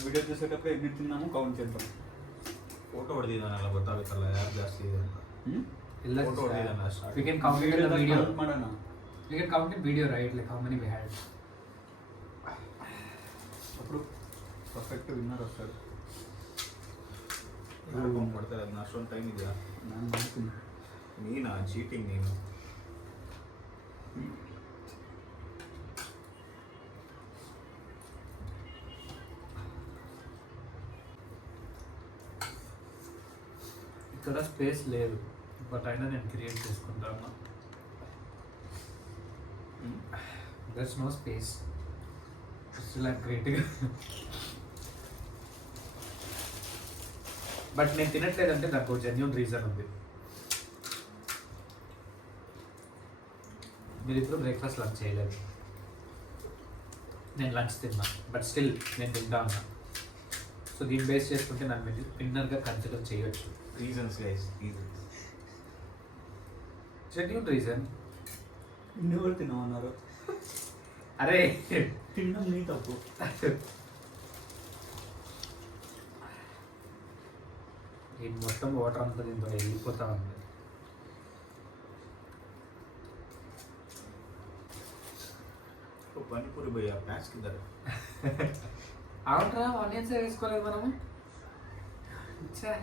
వీడియో చూసేటప్పుడు ఎన్ని తిన్నామో కౌంట్ చేద్దాం. ಫೋಟೋ ಹೊಡೆದಿದ್ದಾನೆ ಅಲ್ಲ ಗೊತ್ತಾಗುತ್ತಲ್ಲ ಯಾರು ಜಾಸ್ತಿ ಇದೆ ಅಂತ. ಇಲ್ಲ ಫೋಟೋ ಹೊಡೆದಿದ್ದಾನೆ ಅಷ್ಟು. we can count it in the video. count ಮಾಡೋಣ. We can count in video, right? Like how many we had. అప్పుడు పర్ఫెక్ట్ విన్నర్ వస్తాడు. ಯಾರು ಕೌಂಟ್ ಮಾಡ್ತಾರೆ ಅದನ್ನ ಅಷ್ಟೊಂದು ಟೈಮ್ ಇದೆಯಾ? ನಾನು ಮಾಡ್ತೀನಿ. ನೀನಾ ಚೀಟಿಂಗ್ ನೀನು? ఇక్కడ స్పేస్ లేదు బట్ అయినా నేను క్రియేట్ చేసుకుంటాను. There's no space still I'm creative. But నేను తినట్లేదంటే దానికి ఒక జెన్యూన్ రీజన్ ఉంది. మీరు ఇప్పుడు బ్రేక్ఫాస్ట్ లంచ్ చేయలేదు, నేను లంచ్ తిన్నా బట్ స్టిల్ నేను తింటా ఉన్నా. సో దీన్ని బేస్ చేసుకుంటే నన్ను విన్నర్గా కన్సిడర్ చేయొచ్చు. Reasons guys, reasons. Genuine reason. ఇన్నెవరు తిన్నామన్నారు? అరే తినడం నీ తప్పు. ఈ మొత్తం వాటర్ అంతా దీంతో వెళ్ళిపోతా ఉంది. పానీపూరి భయ్య ప్యాక్స్ కిద్దరు. అవునరా, ఆనియన్స్ వేసుకోలేదు మనము. ఛే.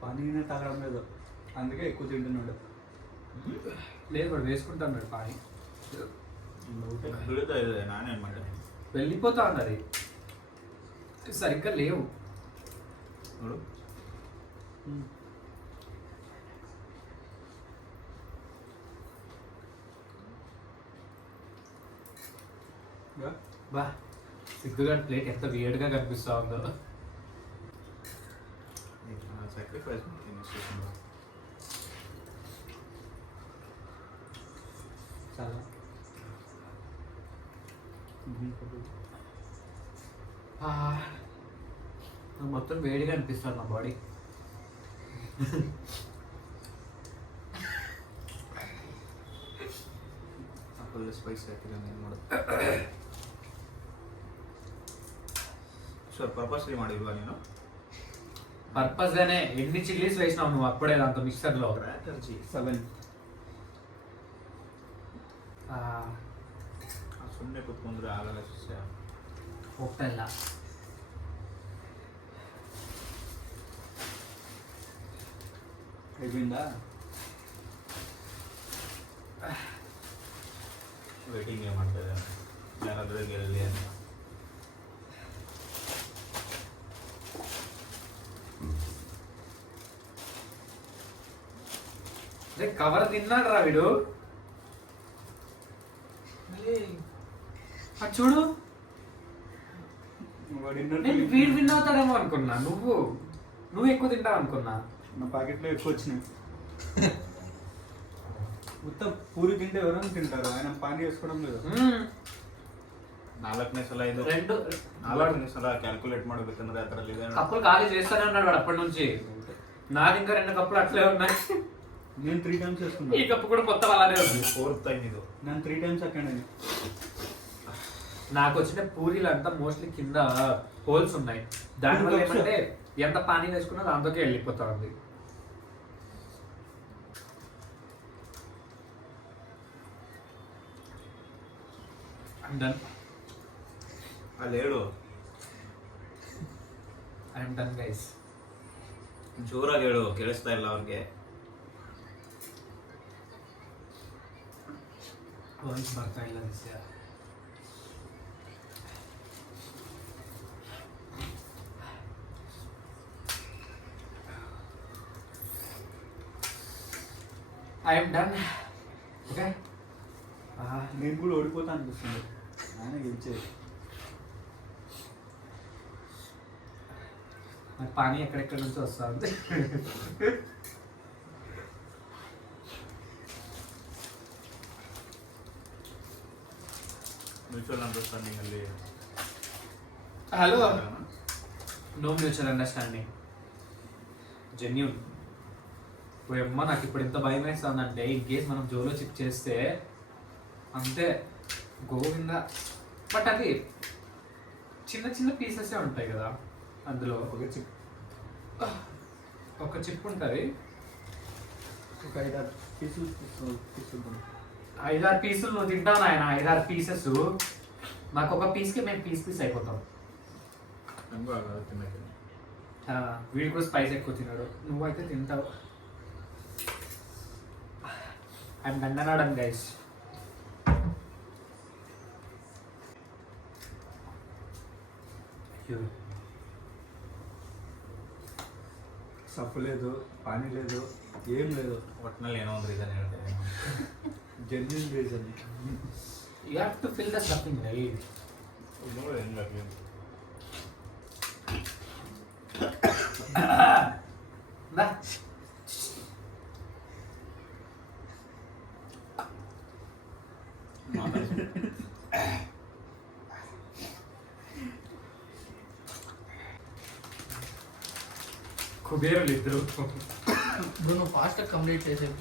పానీ తాగడం లేదు, అందుకే ఎక్కువ తింటున్నాడు. లేదు వాడు వేసుకుంటాడు పానీ. ದುಡಿತಾ ಇದೆ ನಾನೇನು ಮಾಡಿದೆ. వెళ్ళిపోతా ఉంది అది, సరిగ్గా లేవు. ನೋಡು బా సిద్ధుగారి ప్లేట్ ఎంత వియర్డ్గా కనిపిస్తా ఉందో. సాక్రిఫైస్ ಮಾಡ್ತೀನಿ ಸ್ಟೇಷನ್లో. చాలా నాకు మొత్తం వేడిగా అనిపిస్తుంది నా బాడీ. ಫುಲ್ ಸ್ಪೈಸ್ ಹಾಕಿದ್ರೆ ಏನು ಮಾಡೋದು? ಸರ್ ಪರ್ಪಸ್ಲಿ ಮಾಡಿಲ್ವಾ ನೀನು? పర్పస్గానే ఎన్ని చిల్లీస్ వేసినావు నువ్వు అప్పుడే దాంతో మిక్సర్లో. ಸ್ಟ್ರಾಟಜಿ 7. ಸುಮ್ಮನೆ ಕೂತ್ಕೊಂಡ್ರೆ ಆಗಲ್ಲ ಶಿಷ್ಯ. ಹೋಗ್ತಾ ಇಲ್ಲ. అయిపోయిందా? ವೇಟಿಂಗ್ ಏನು ಮಾಡ್ತಾ ಇದ್ದಾರೆ ಯಾರಾದರೂ ಗೆಲ್ಲಲಿ ಅಂತ. కవర్ తిన్నాడు రా వీడు. అది చూడు, నేను వీడు విన్ అవుతాడేమో అనుకున్నా. నువ్వు ఎక్కువ తింటావు అనుకున్నా. నా ప్యాకెట్లో ఎక్కువ వచ్చినాయి. మొత్తం పూరి తింటే ఎవరైనా తింటారు, ఆయన పానీ వేసుకోవడం లేదు. ನಾಲ್ಕನೇ ಸಲ ಇದು ನಾಲ್ಕನೇ ಸಲ ಕ್ಯಾಲ್ಕುಲೇಟ್ ಮಾಡ್ಬೇಕಂದ್ರೆ ಅದರಲ್ಲಿ ಇದೆ. కప్పులు ఖాళీ చేస్తానే ఉన్నాడు వాడు అప్పటి నుంచి. నాది ఇంకా 2 కప్పులు అట్లే ఉన్నాయి. నేను 3 times ఈ వేసుకున్నాను. కప్పు కూడా మొత్తం అలానే ఉంది. 4th టైం ఇది. నేను 3 times అక్కడ. నాకు వచ్చిన పూరీలు అంతా మోస్ట్లీ కింద హోల్స్ ఉన్నాయి. దానివల్ల ఏమంటే ఎంత పానీ వేసుకున్నా దాంతోకే వెళ్ళిపోతా ఉంది. ಅಲ್ಲಿ ಹೇಳು ఐ యామ్ డన్ గైస్. ಜೋರಾಗಿ ಹೇಳು, ಕೇಳಿಸ್ತಾ ಇಲ್ಲ ಅವ್ರಿಗೆ. ವಾಯ್ಸ್ ಬರ್ತಾ ಇಲ್ಲ ವಿಷಯ. I am done. ఓకే, నేను కూడా ఓడిపోతా అనిపిస్తుంది. ఆయన గెలిచేది. నాకు పానీ ఎక్కడెక్కడ నుంచి వస్తా ఉంది. ಮ್ಯೂಚುವಲ್ ಅಂಡರ್ಸ್ಟ್ಯಾಂಡಿಂಗ್ ಅಲ್ಲಿ hello, no mutual understanding, genuine. అమ్మ నాకు ఇప్పుడు ఎంత భయం వేస్తుందంటే ఇన్ కేస్ మనం జోలో చిప్ చేస్తే అంతే గోవింద. బట్ అది చిన్న చిన్న పీసెసే ఉంటాయి కదా అందులో. ఒక చిప్ ఉంటుంది, ఒక 5-6 పీసులు తీసుకుంటాం. 5-6 పీసులు నువ్వు తింటావు నాయన. 5-6 పీసెస్ నాకు ఒక పీస్కి మేము పీస్ అయిపోతాం. వీడి కూడా స్పైస్ ఎక్కువ తిన్నాడు, నువ్వైతే తింటావు. ఐఎమ్ దండనాడన్ గైస్. సప్పు లేదు, పానీ లేదు, ఏం లేదు. ಒಟ್ಟಿನಲ್ಲಿ ಏನೋ ಒಂದು ರೀಸನ್ ಹೇಳ್ತೇನೆ. Genuine reason. You have to fill the stuffing, right? ನೋಡಿ ಹೆಂಗಾಗ್ಲಿ Da. కుబేరులు ఇద్దరు. నువ్వు ఫాస్ట్ కంప్లీట్ చేసేది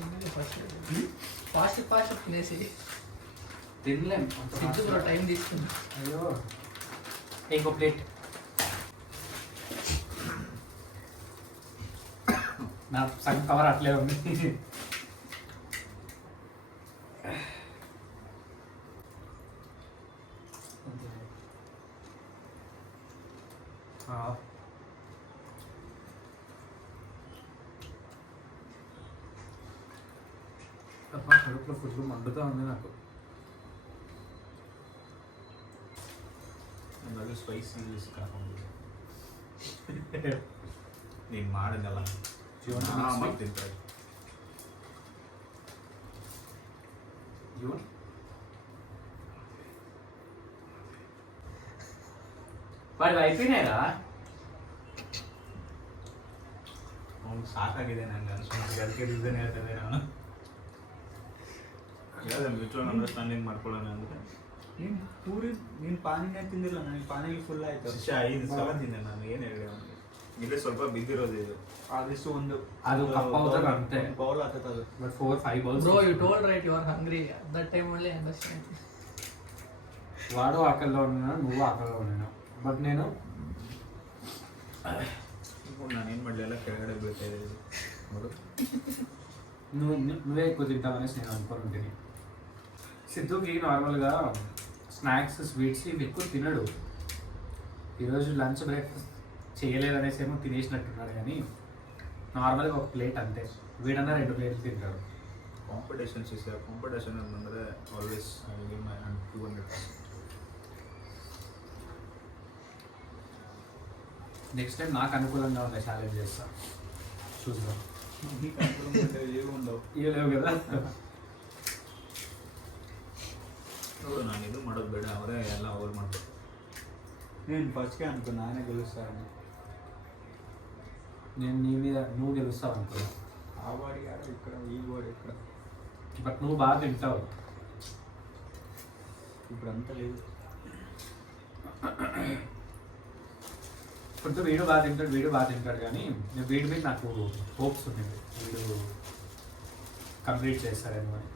ఫాస్ట్ తినేసి తినలేం సిద్ధు బ్రో టైం తీసుకుంది. అయ్యో ఇంకో ప్లేట్. నా సగం కవర్ అట్లే ఉంది. కడుపులో ఫుడ్ మండుతూ ఉంది నాకు. ಅದು ಸ್ಪೈಸಿ ಕಾಕೊಂಡು ನೀನು ಮಾಡಿದಲ್ಲ ತಿಂತಾರೆ. వాడు అయిపోయినాయిరా. ಅವ್ನು ಸಾಕಾಗಿದೆ ನಂಗೆ ಅನ್ಸ್ಕೊಂಡು ಅದಕ್ಕೆ ರೀಸನ್ ಹೇಳ್ತದೆ. ನಾನು ಹೇಳಿದೆ ಮ್ಯೂಚುವಲ್ ಅಂಡರ್ಸ್ಟ್ಯಾಂಡಿಂಗ್ ಮಾಡ್ಕೊಳ್ಳೋಣ ಅಂದರೆ ನೀನು ಪಾನಿನೇ ತಿಂದಿಲ್ಲ, ನನಗೆ ಪಾನಿಗೆ ಫುಲ್ ಆಯ್ತು. ಶಿಷ್ಯ 5 ಸಲ ತಿಂದೆ ನಾನು. ಏನು ಹೇಳಿ ಅವನಿಗೆ ಇಲ್ಲೇ ಸ್ವಲ್ಪ ಬಿದ್ದಿರೋದು ಇದು. ಆದಷ್ಟು ಒಂದು ಅದು ಕಪ್ಪ ಹೋದಾಗ ಅಂತೆ ಬೌಲ್ ಆಗ್ತದೆ ಅದು. But 4-5 bowls. Bro, you told right you are hungry. At that time only I understand. వాడు ఆకలిలో ఉన్నాను, నువ్వు ఆకలిలో ఉన్నాను. బట్ నేను ನಾನು ಏನು ಮಾಡಲಿ ಎಲ್ಲ ಕೆಳಗಡೆ ಬೀಳ್ತಾ ಇದ್ದೀವಿ ನೋಡು. నువ్వే ఎక్కువ తింటావనేసి నేను అనుకుంటుంది. సిద్ధుకి నార్మల్గా స్నాక్స్ స్వీట్స్ ఇవి ఎక్కువ తినడు. ఈరోజు లంచ్ బ్రేక్ఫాస్ట్ చేయలేదనేసి ఏమో తినేసినట్టున్నాడు, కానీ నార్మల్గా ఒక ప్లేట్ అంతే. వీడన్నా 2 ప్లేట్లు తింటాడు. ಕಾಂಪಿಟೇಷನ್ಸ್ ಇಸ್ ಕಾಂಪಿಟೇಷನ್ ಅಂತಂದರೆ always I will give my 200%. Next time నాకు అనుకూలంగా ఉన్న ఛాలెంజ్ చేస్తా, చూద్దాం. ఏమి ఉండవు. ఇవి లేవు కదా. ನೋಡು ನಾನು ಇದು ಮಾಡೋದು ಬೇಡ, ಅವರೇ ಎಲ್ಲ ಅವ್ರು ಮಾಡ್ತಾರೆ. నేను ఫస్ట్కే అనుకున్నా ఆయన గెలుస్తారని. నేను నీ మీద నువ్వు గెలుస్తావు అనుకున్నా. ఆ వాడి ఆడ ఇక్కడ, ఈ వాడు ఇక్కడ. బట్ నువ్వు బాగా తింటావు. ఇప్పుడు అంతా లేదు. ఇప్పుడు వీడు బాగా తింటాడు కానీ నేను వీడి మీద నాకు హోప్స్ ఉండేది, వీడు కంప్లీట్ చేస్తారేమో అని.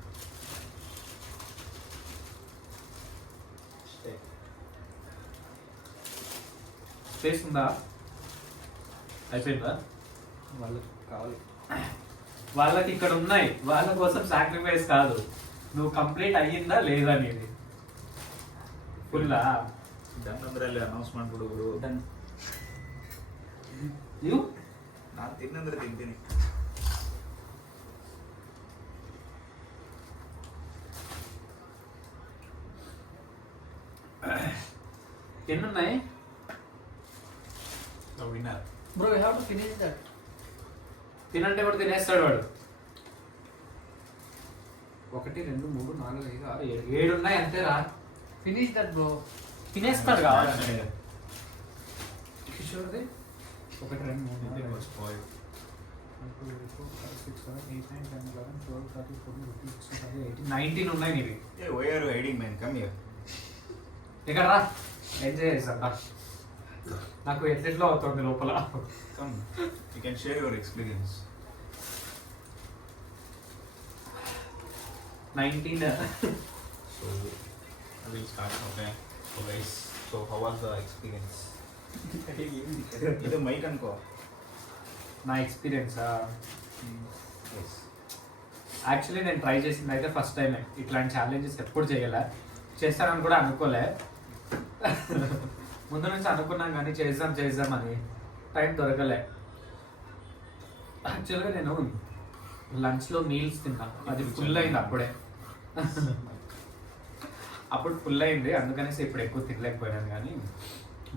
స్పేస్ ఉందా? అయిపోయిందా? వాళ్ళకి కావాలి. వాళ్ళకి ఇక్కడ ఉన్నాయి, వాళ్ళ కోసం సాక్రిఫైస్ కాదు. నువ్వు కంప్లీట్ అయ్యిందా లేదా అనేది ఫుల్లా ಡನ್ ಅಂದರೆ ಅಲ್ಲಿ ಅನೌನ್ಸ್ ಮಾಡಿಬಿಡು. డన్. ನೀವು ನಾನು ತಿನ್ನಂದ್ರೆ ತಿಂತೀನಿ. ఎన్నున్నాయి? Winner. Bro, you have to finish that. తినంటే కూడా తినేస్తాడు వాడు. 1 2 3 4 5 6 7 ఉన్నాయి అంతేరా. Finish that, bro. తినేస్తాడు కావాలంటే. కిషోర్ది 1 2 3 It 4 was spoiled. 5 6 7 8 9 10 11 12 13 14 15 16 17 18 19 ఉన్నాయి నీవి. Hey, why are you hiding, man? Come here. ఇక్కడ రా, ఎంజాయ్ చేస్తా. నాకు ఎట్లెట్లో అవుతుంది లోపల. Come. You can share your experience. 19. So I will start. Okay. So guys, so how was the experience? ఇది మైక్ అనుకో. నా ఎక్స్పీరియన్స్ Yes. యాక్చువల్లీ నేను ట్రై చేసింది అయితే ఫస్ట్ టైం. ఇట్లాంటి ఛాలెంజెస్ ఎప్పుడు చేయలే, చేస్తానని కూడా అనుకోలే. ముందు నుంచి అనుకున్నాం కానీ చేద్దాం అని టైం దొరకలే. యాక్చువల్గా నేను లంచ్లో మీల్స్ తిన్నాను, అది ఫుల్ అయింది అప్పుడే. అప్పుడు ఫుల్ అయింది, అందుకనేసి ఇప్పుడు ఎక్కువ తినలేకపోయాను. కానీ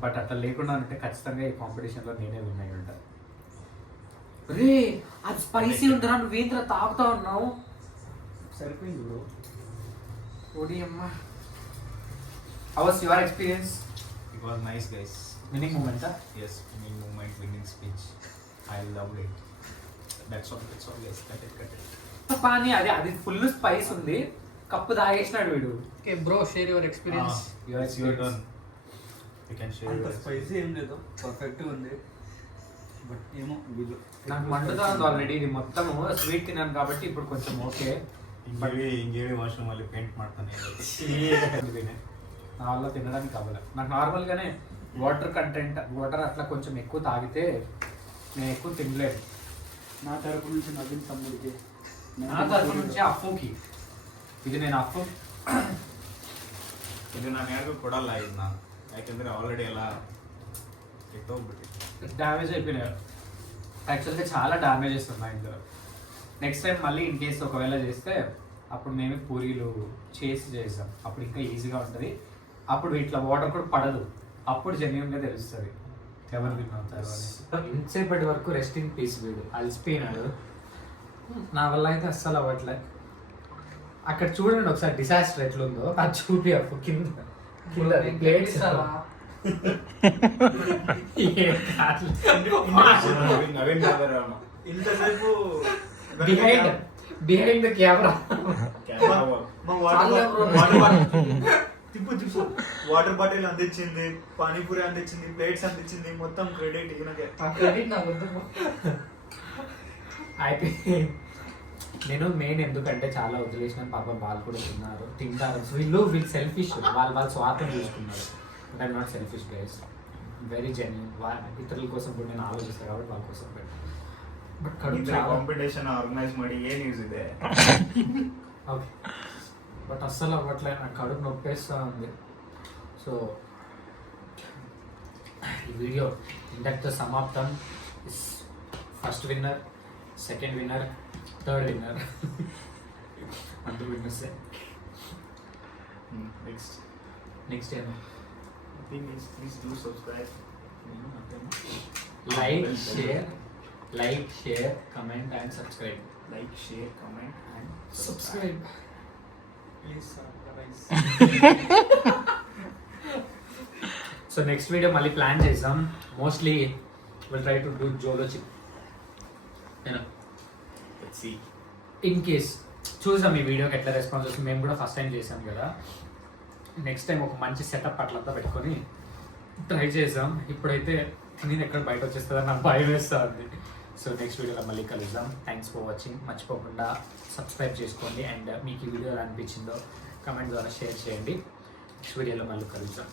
బట్ అట్లా లేకుండా అంటే ఖచ్చితంగా ఈ కాంపిటీషన్లో నేనే విన్ అయి ఉంటాను. రే అది స్పైసీ ఉందిరా, నువ్వేంద్ర తాగుతా ఉన్నావు. సరిపోయింది బ్రో. ఓడి అమ్మా. How was your experience? It was nice, guys. Winning మూమెంటా? Yes, winning moment, winning speech. I loved it. That's all guys. Cut it. Pani అది ఫుల్ స్పైస్ ఉంది, కప్పు తాగేసినాడు వీడు. Okay bro, share your experience. It's your turn. You can share అంత your spicy ఏం లేదు, పర్ఫెక్ట్గా ఉంది. But ఏమో వీళ్ళు నాకు మండుతా ఉంది ఆల్రెడీ. ఇది మొత్తం స్వీట్ తిన్నాను కాబట్టి ఇప్పుడు కొంచెం ఓకే. ఇంకేవి వాష్రూమ్ ಅಲ್ಲಿ ಪೇಂಟ್ ಮಾಡ್ತಾನೆ. నా వల్ల తినడానికి అవ్వలే. నాకు నార్మల్గానే వాటర్ అట్లా కొంచెం ఎక్కువ తాగితే నేను ఎక్కువ తినలేదు. నా తరపు నుంచి నవీన్ తమ్ముడికి, నా తరఫు నుంచి అప్పుకి. ఇది నేను అప్పు ಇದು ನಾನು ಯಾರಿಗೂ ಕೊಡಲ್ಲ ಇದನ್ನ, ಯಾಕೆಂದ್ರೆ ಆಲ್ರೆಡಿ ಎಲ್ಲ ಕೆಟ್ಟೋಗ್ಬಿಟ್ಟಿದೆ. డ్యామేజ్ అయిపోయినాయి. యాక్చువల్గా చాలా డ్యామేజెస్ ఉన్నాయి ఇందులో. నెక్స్ట్ టైం మళ్ళీ ఇన్ కేసు ఒకవేళ చేస్తే అప్పుడు మేమే పూరీలు చేస్తాం. అప్పుడు ఇంకా ఈజీగా ఉంటుంది. అప్పుడు ఇట్లా వాటర్ కూడా పడదు. అప్పుడు జెన్యున్గా తెలుస్తుంది ఎవరు విన్నారు. ఇంతసేపటి వరకు రెస్ట్ ఇన్ పీస్ వీడు అలసిపోయినాడు. నా వల్ల అయితే అస్సలు అవ్వట్లే. అక్కడ చూడండి ఒకసారి డిసాస్టర్ ఎట్లుందో అది చూపి అప్పు కింద ప్లేట్స్ నవీన్ గారు ఇంతసేపు బిహైండ్ ద కెమెరా మా వాటర్ బాటిల్ అందించింది, పానీపూరి అందించింది, ప్లేట్స్ అందించింది, మొత్తం క్రెడిట్ ఈయనకే. ఆ క్రెడిట్ నాకు వద్దు. అయితే నేను మెయిన్ ఎందుకంటే చాలా వదిలేసిన పాపం వాళ్ళు కూడా తింటారు. వీళ్ళు సెల్ఫిష్, వాళ్ళు స్వార్థం చూసుకున్నారు. But I'm not selfish guys, very genuine. ఇతరుల కోసం కూడా నేను ఆలోచిస్తాను కాబట్టి వాళ్ళ కోసం బట్ ಕಾಂಪಿಟೇಷನ್ ಆರ್ಗನೈಸ್ ಮಾಡಿ ಏನ್ ಯೂಸ್ ಇದೆ? ఓకే బట్ అస్సలు అవ్వట్లే. నాకు కడుపు నొప్పేస్తూ ఉంది. సో ఈ వీడియో ఇంతటితో సమాప్తం. First winner, second winner, third winner, అంటూ విన్నర్సే. నెక్స్ట్ ఏమో Please do subscribe. Like share comment and subscribe. Like, share, comment and subscribe please guys. So next video మళ్ళీ ప్లాన్ చేద్దాం. Mostly will try to do Jolo chip. Let's see. In case చూసాం ఈ వీడియోకి ఎట్లా response వస్తుంది. మేము కూడా first time చేసాం కదా. నెక్స్ట్ టైం ఒక మంచి సెటప్ అట్లంతా పెట్టుకొని ట్రై చేద్దాం. ఇప్పుడైతే నేను ఎక్కడ బయట వచ్చేస్తుందని నాకు భయం వేస్తుంది. సో నెక్స్ట్ వీడియోలో మళ్ళీ కలుద్దాం. Thanks for watching. మర్చిపోకుండా సబ్స్క్రైబ్ చేసుకోండి. అండ్ మీకు ఈ వీడియో ఎలా అనిపించిందో కమెంట్ ద్వారా షేర్ చేయండి. నెక్స్ట్ వీడియోలో మళ్ళీ కలుద్దాం.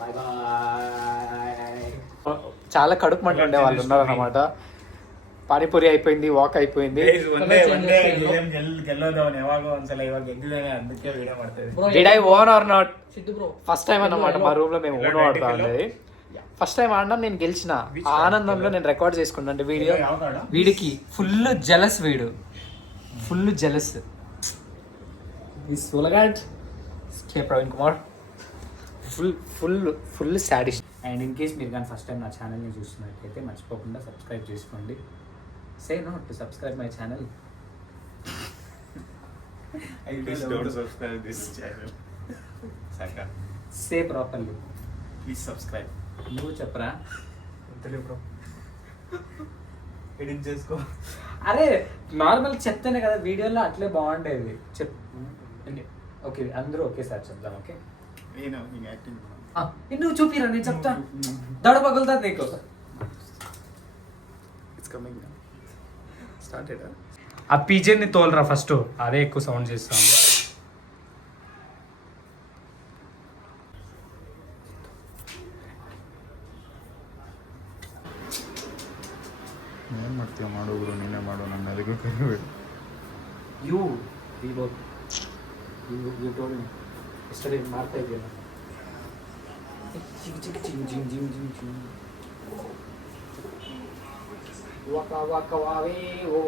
Bye bye. చాలా కడుపు మంట ఉండే వాళ్ళు ఉన్నారన్నమాట. ಪಾನಿಪುರಿ అయిపోయింది, ವಾಕ್ అయిపోయింది. ಗೆಲ್ಲೋದವನು ಯಾವಾಗ ಒಂದ್ಸಲ ಇವಾಗ ಗೆದ್ದಿದ್ದಾನೆ, ಅದಕ್ಕೆ ವಿಡಿಯೋ ಮಾಡ್ತಾ ಇದ್ದೀನಿ. Did I won or not? Siddhu bro first time అన్నమాట మా రూమ్ లో మేము ఊనో ఆడుతా ఉండేది. ఫస్ట్ టైం ఆడినా నేను గెలిచిన ఆనందంలో నేను రికార్డ్ చేసుకుంటాను వీడియో. వీడికి ఫుల్ జెలస్, వీడు full jealous. Praveen Kumar full sadist. And in case మీరు కానీ ఫస్ట్ టైం నా ఛానల్ని చూస్తున్నట్లయితే మర్చిపోకుండా సబ్స్క్రైబ్ చేసుకోండి. Say no to subscribe my channel. Please don't subscribe this channel. Saka. Say properly. Please subscribe. నువ్వు చెప్పరా. బ్రో ఎడిట్ చేసుకో. అరే నార్మల్ చెప్తేనే కదా వీడియోలో అట్లే బాగుండేది. ఓకే అందరూ ఒకేసారి చెప్దాం. ఓకే నేను యాక్టింగ్ నువ్వు చూపిరా, నేను చెప్తా. దడ పగులుతుంది నీకు. It's coming started. ఆ పిజన్ని తోలరా ఫస్ట్, అదే ఎక్కువ సౌండ్ చేస్తాను. ಏನು ಮಾಡ್ತೀಯ ಮಾಡು ಗುರು, ನೀನೇ ಮಾಡು, ನನ್ನ ಅದಕ್ಕೂ ಕರಿಬೇಡಿ. You you told me yesterday ಮಾಡ್ತಾ ಇದೆಯಲ್ಲ ಚಿಕ್ ಚಿಕ್ ಚಿಂಗ್ ಜಿಂಗ್ ಜಿಂಗ್ ಜಿಂಗ್ ಜಿಂಗ್ ವಕ ವಕ ವಾವೇ ಓ